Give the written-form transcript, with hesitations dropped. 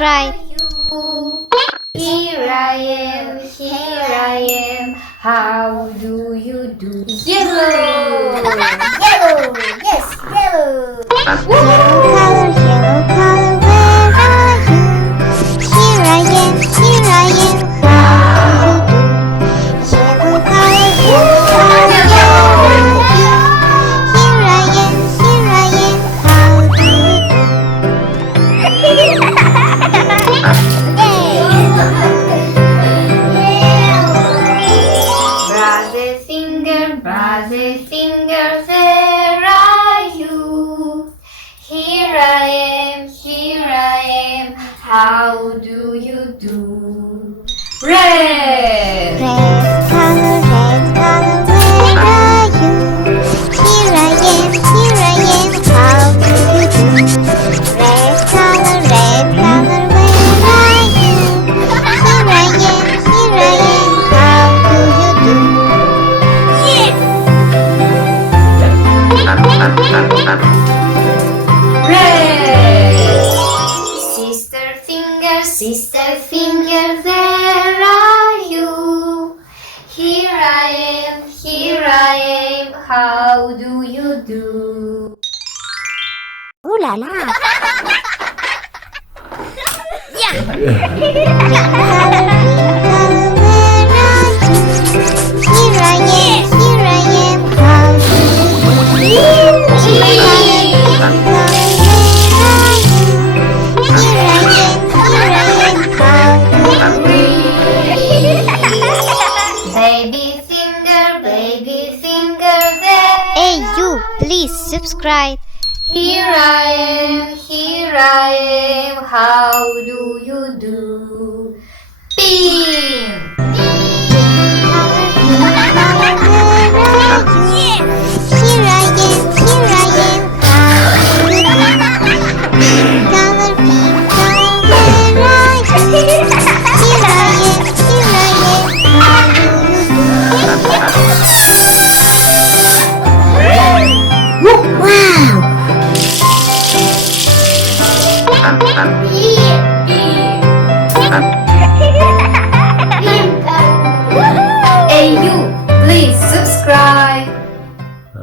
subscribe. Here I am. How do you do? Yellow! Yellow! Yes, yellow! Yellow color, where are you? Here I am, how do you do? Yellow color, where are you? Here I am, how do you do? Brother Finger, where are you? Here I am, how do you do? Red! Red color, where are you? Here I am, how do you do? Red color, where are you? Here I am, how do you do? Red! Sister Finger, where are you? Here I am, how do you do? Ooh la la! Baby finger, there. Hey you, please subscribe. Here I am, how do you do? Pink!